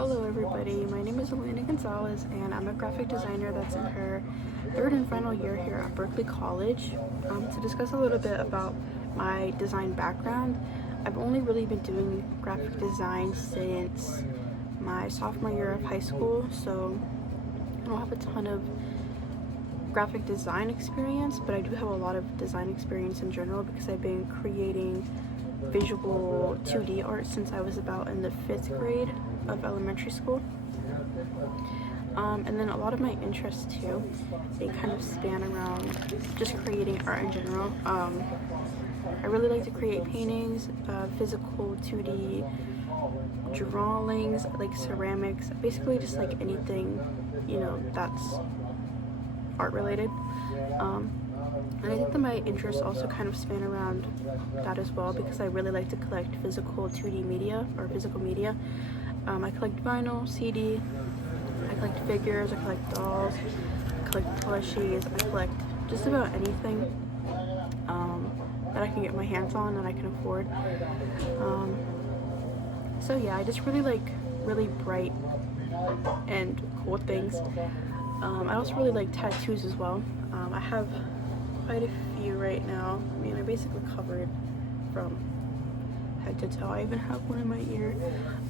Hello everybody, my name is Alayna Gonzalez and I'm a graphic designer that's in her third and final year here at Berkeley College. To discuss a little bit about my design background, I've only really been doing graphic design since my sophomore year of high school, so I don't have a ton of graphic design experience, but I do have a lot of design experience in general because I've been creating visual 2D art since I was about in the 5th grade of elementary school. And then a lot of my interests too, they kind of span around just creating art in general. I really like to create paintings, physical 2D drawings, like ceramics, basically just like anything, that's art related. And I think that my interests also kind of span around that as well because I really like to collect physical 2D media or physical media. I collect vinyl, CD, I collect figures, I collect dolls, I collect plushies, I collect just about anything that I can get my hands on and I can afford. So yeah, I just really like really bright and cool things. I also really like tattoos as well. I have quite a few right now. I mean, I'm basically covered from head to toe. I even have one in my ear.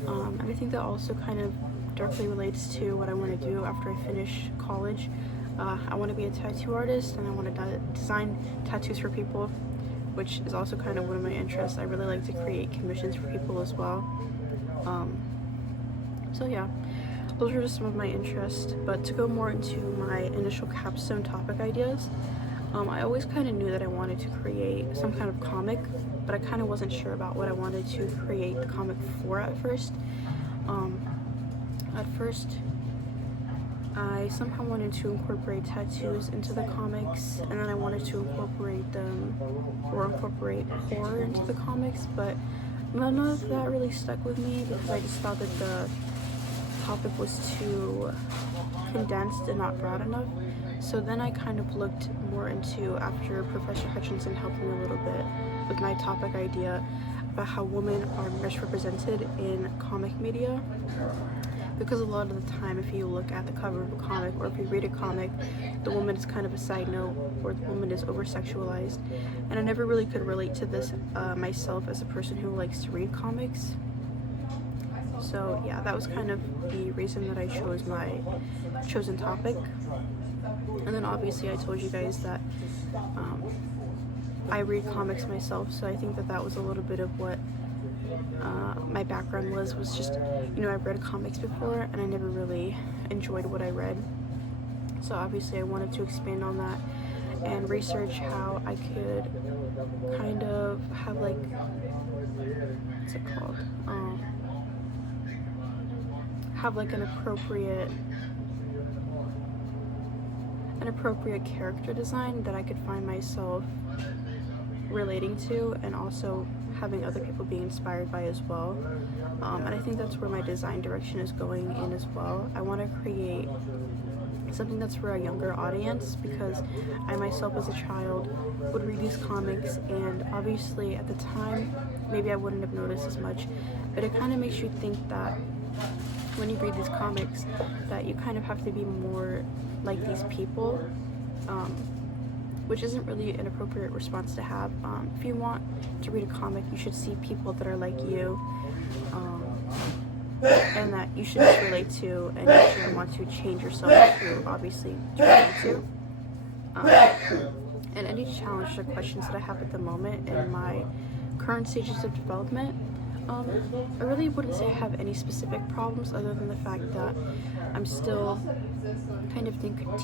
And I think that also kind of directly relates to what I want to do after I finish college. I want to be a tattoo artist and I want to design tattoos for people, which is also kind of one of my interests. I really like to create commissions for people as well. So yeah, those are just some of my interests. But to go more into my initial capstone topic ideas, I always kind of knew that I wanted to create some kind of comic, but I kind of wasn't sure about what I wanted to create the comic for at first. At first, I somehow wanted to incorporate tattoos into the comics, and then I wanted to incorporate horror into the comics, but none of that really stuck with me because I just thought that the topic was too condensed and not broad enough. So then I kind of looked more into, after Professor Hutchinson helped me a little bit with my topic idea about how women are misrepresented in comic media. Because a lot of the time, if you look at the cover of a comic or if you read a comic, the woman is kind of a side note or the woman is over-sexualized. And I never really could relate to this myself as a person who likes to read comics. So yeah, that was kind of the reason that I chose my chosen topic. And then obviously I told you guys that I read comics myself, so I think that that was a little bit of what my background was just, I've read comics before and I never really enjoyed what I read. So obviously I wanted to expand on that and research how I could kind of have like, what's it called? Have like an appropriate character design that I could find myself relating to and also having other people be inspired by as well. And I think that's where my design direction is going in as well. I want to create something that's for a younger audience because I myself as a child would read these comics, and obviously at the time maybe I wouldn't have noticed as much, but it kind of makes you think that when you read these comics that you kind of have to be more like these people, which isn't really an appropriate response to have. If you want to read a comic, you should see people that are like you, and that you should just relate to, and you shouldn't want to change yourself to obviously relate to. And any challenges or questions that I have at the moment in my current stages of development, I really wouldn't say I have any specific problems other than the fact that I'm still kind of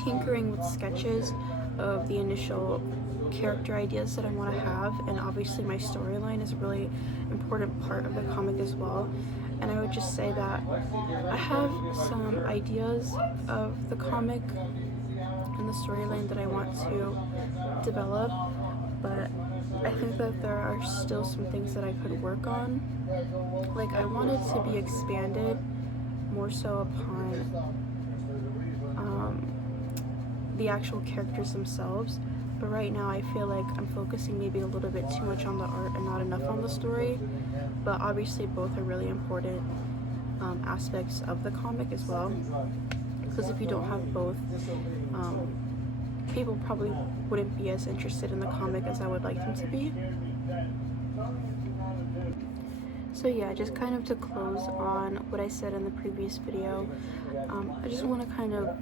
tinkering with sketches of the initial character ideas that I want to have, and obviously my storyline is a really important part of the comic as well. And I would just say that I have some ideas of the comic and the storyline that I want to develop, but I think that there are still some things that I could work on. Like, I want it to be expanded more so upon the actual characters themselves, but right now I feel like I'm focusing maybe a little bit too much on the art and not enough on the story, but obviously both are really important. aspects of the comic as well, because if you don't have both, people probably wouldn't be as interested in the comic as I would like them to be. So yeah, just kind of to close on what I said in the previous video, I just want to kind of,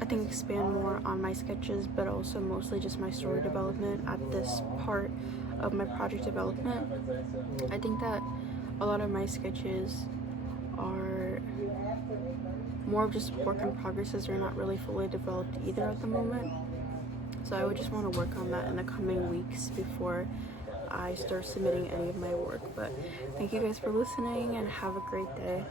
I think, expand more on my sketches, but also mostly just my story development at this part of my project development. I think that a lot of my sketches are more of just work in progress, as they're not really fully developed either at the moment. So I would just want to work on that in the coming weeks before I start submitting any of my work. But thank you guys for listening, and have a great day.